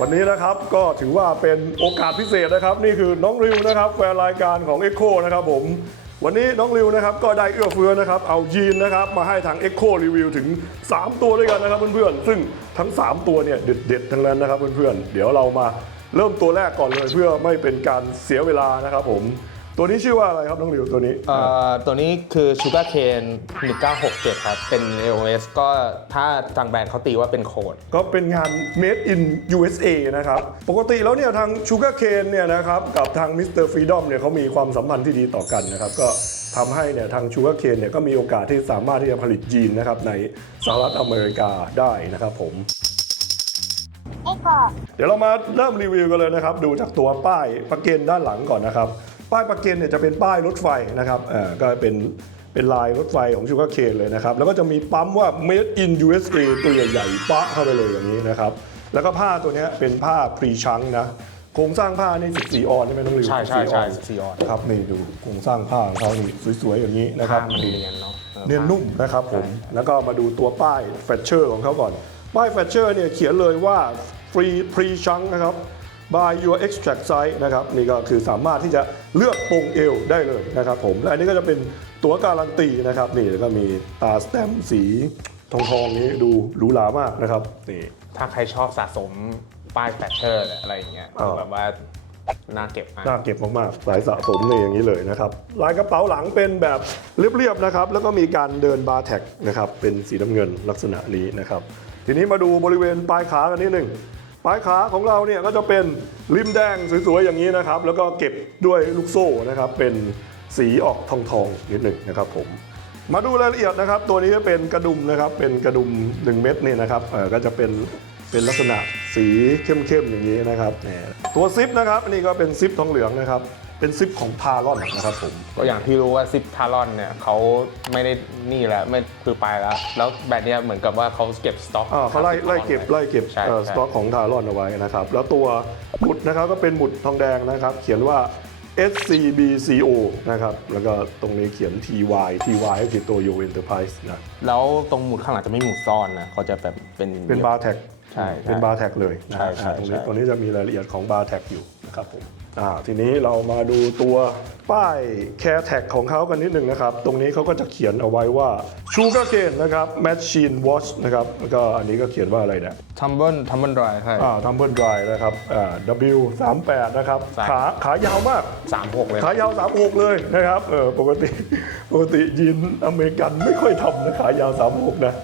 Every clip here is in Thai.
วันนี้นะครับก็ถือว่าเป็นโอกาสพิเศษนะครับ นี่คือน้องริวนะครับแฟนรายการของ Echo นะครับผม วันนี้น้องริวนะครับก็ได้เอื้อเฟื้อนะครับเอายีนนะครับมาให้ทาง Echo รีวิวถึง 3 ตัวด้วยกันนะครับเพื่อนๆซึ่งทั้ง 3 ตัวเนี่ยเด็ดๆทั้งนั้นนะครับเพื่อนๆเดี๋ยวเรามาเริ่มตัวแรกก่อนเลยเพื่อไม่เป็นการเสียเวลานะครับผม ตัวนี้ชื่อว่าอะไรครับน้องริวตัวนี้ เอ่อตัวนี้คือ Sugar Cane 1967 ครับ เป็น AOS ก็ถ้าทางแบรนด์เขาตีว่าเป็นโคดก็เป็นงาน made in USA นะครับ ปกติแล้วเนี่ยทาง Sugar Cane เนี่ยนะครับกับทาง Mr. Freedom เนี่ยเขามีความสัมพันธ์ที่ดีต่อกันนะครับ ก็ทำให้เนี่ยทาง Sugar Cane เนี่ยก็มีโอกาสที่สามารถที่จะผลิตยีนนะครับในสหรัฐอเมริกาได้นะครับผม เดี๋ยวเรามาเริ่มรีวิวกันเลยนะครับ ดูจากตัวป้ายประเกนด้านหลังก่อนนะครับ ป้ายประเกนเนี่ยจะเป็นป้ายรถไฟนะครับเอ่อก็เป็นเป็นลายรถไฟของชูการ์เคนเลยนะครับ แล้วก็จะมีปั๊มว่า made in USA ตัวใหญ่ๆปะเข้าไปเลยอย่างนี้นะครับ แล้วก็ผ้าตัวเนี้ยเป็นผ้าพรีชังนะโครงสร้างผ้านี่14ออนใช่ไหมน้องลิวใช่ใช่ใช่14 14ออนครับนี่ดูโครงสร้างผ้าของเขานี่สวยๆอย่างนี้นะครับผ้ามันเนียนเนาะออเนียนนุ่มนะครับผมแล้วก็มาดูตัวป้ายแฟชเชอร์ของเขาก่อน ป้ายแฟชเชอร์เนี่ยเขียนเลยว่า free pre chunk นะครับ by your extract size นะครับนี่ก็คือสามารถที่จะเลือกปรงเอวได้เลยนะครับผมและอันนี้ก็จะเป็นตัวการันตีนะครับนี่แล้วก็มีตาสแตมป์สีทองทองๆนี้ดูหรูหรามากนะครับนี่ถ้าใครชอบสะสมป้ายแฟชเชอร์อะไรอย่างเงี้ยอ่าแบบว่าน่าเก็บมากน่าเก็บมากๆ สายสะสมนี่อย่างนี้เลยนะครับ ลายกระเป๋าหลังเป็นแบบเรียบๆนะครับ แล้วก็มีการเดินบาร์แท็กนะครับ เป็นสีน้ำเงินลักษณะนี้นะครับ ทีนี้มาดูบริเวณปลายขากันนิดหนึ่ง ปลายขาของเราเนี่ยก็จะเป็นริมแดงสวยๆอย่างนี้นะครับ แล้วก็เก็บด้วยลูกโซ่นะครับ เป็นสีออกทองๆนิดหนึ่งนะครับผมมาดูรายละเอียดนะครับ ตัวนี้เป็นกระดุมนะครับ เป็นกระดุม 1 เม็ดนี่นะครับเออก็จะเป็นเป็นลักษณะสีเข้มๆอย่างนี้นะครับตัวซิปนะครับอันนี้ก็เป็นซิปทองเหลืองนะครับ เป็นซิปของทารอนนะครับผมก็อย่างที่รู้ว่าซิปทารอนเนี่ยเขาไม่ได้นี่แหละไม่คือไปแล้ว แล้วแบรนด์เนี้ยเหมือนกับว่าเขาเก็บสต็อกอ่าเขาไล่ไล่เก็บไล่เก็บใช่เอ่อสใช่ต็อกของทารอนเอาไว้นะครับ แล้วตัวหมุดนะครับก็เป็นหมุดทองแดงนะครับ เขียนว่า SCBCO นะครับ แล้วก็ตรงนี้เขียน TY TY ก็คือตัว Yo Enterprise นะแล้วตรงหมุดข้างหลังจะไม่มีหมุดซ่อนนะเขาจะแบบเป็นเป็นบาร์แท็กใช่ใช่เป็นบาร์แท็กเลยนะใช่ฮะใช่อ่าตรงนี้ใช่ ตรงนี้จะมีรายละเอียดของบาร์แท็กอยู่นะครับผมอ่า ทีนี้เรามาดูตัวป้ายแคร์แท็กของเขากันนิดหนึ่งนะครับ ตรงนี้เขาก็จะเขียนเอาไว้ว่า Sugar Cane นะครับ Machine Wash นะครับแล้วก็อันนี้ก็เขียนว่าอะไรเนี่ยทัมเบิลทัมเบิลดรายใช่อ่าทัมเบิลดรายนะครับอ่า W 3 8นะครับใช่ขาขายาวมากสามหกเลย ขายาว 36 เลยนะครับเออปกติปกติยีนอเมริกันไม่ค่อยทำนะขายาว 36 นะ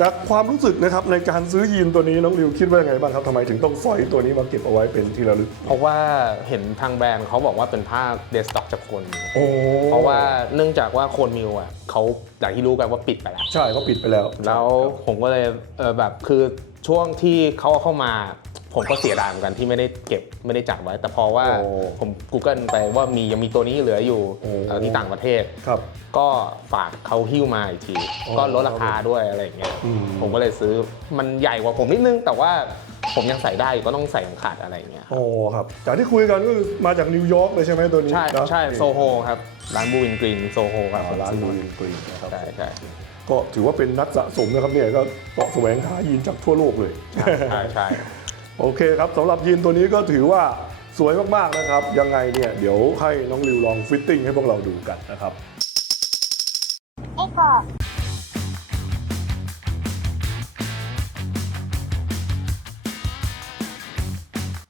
จากความรู้สึกนะครับในการซื้อยีนตัวนี้น้องริวคิดว่ายังไงบ้างครับทำไมถึงต้องสอยตัวนี้มาเก็บเอาไว้เป็นที่ระลึก เพราะว่าเห็นทางแบรนด์เขาบอกว่าเป็นผ้าเดสต็อกจากคน โอ้เพราะว่าเนื่องจากว่าโคนมิวอะเขาอย่างที่รู้กันว่าปิดไปแล้ว ใช่เขาปิดไปแล้ว แล้วผมก็เลยเออแบบคือช่วงที่เขาเอาเข้ามา ผมก็เสียดายเหมือนกันที่ไม่ได้เก็บไม่ได้จัดไว้ แต่พอว่าผม Google ไปว่ามียังมีตัวนี้เหลืออยู่เอ่อที่ต่างประเทศ ครับ ก็ฝากเขาหิ้วมาอีกทีอ๋อก็ลดราคาด้วยอะไรอย่างเงี้ยอืม ผมก็เลยซื้อมันใหญ่กว่าผมนิดนึง แต่ว่าผมยังใส่ได้อยู่ก็ต้องใส่เข็มขัดอะไรอย่างเงี้ยโอ้ครับ จากที่คุยกันก็คือมาจากนิวยอร์กเลยใช่ไหมตัวนี้ใช่นะใช่โซโฮครับร้านบูวินกรีนโซโฮครับอ่าร้านดูยินกรีนนะครับใช่ใช่ก็ถือว่าเป็นนักสะสมนะครับเนี่ยก็เกาะแสวงหายีนจากทั่วโลกเลย ใช่ใช่ โอเคครับสำหรับยีนตัวนี้ก็ถือว่าสวยมากๆนะครับ ยังไงเนี่ยเดี๋ยวให้น้องริวลองฟิตติ้งให้พวกเราดูกันนะครับ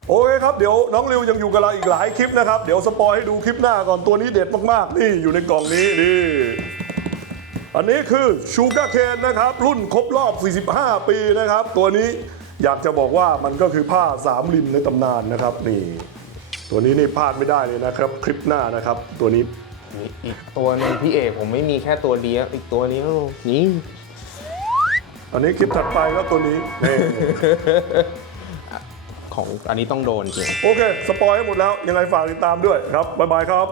โอเคครับเดี๋ยวน้องริวยังอยู่กับเราอีกหลายคลิปนะครับ เดี๋ยวสปอยให้ดูคลิปหน้าก่อนตัวนี้เด็ดมากๆ นี่อยู่ในกล่องนี้นี่อันนี้คือชูการ์เคนนะครับ รุ่นครบรอบ 45 ปีนะครับ ตัวนี้ อยากจะบอกว่ามันก็คือผ้าสามริมในตำนานนะครับนี่ตัวนี้นี่พลาดไม่ได้เลยนะครับ คลิปหน้านะครับ ตัวนี้มีอีกตัวหนึงพี่เอกผมไม่มีแค่ตัวเดียวอีกตัวนี้ก็นี่อันนี้คลิปถัดไปแล้วตัวนี้นี่ ของอันนี้ต้องโดนจริง โอเค สปอยให้หมดแล้ว ยังไงฝากติดตามด้วยครับ บ๊ายบายครับ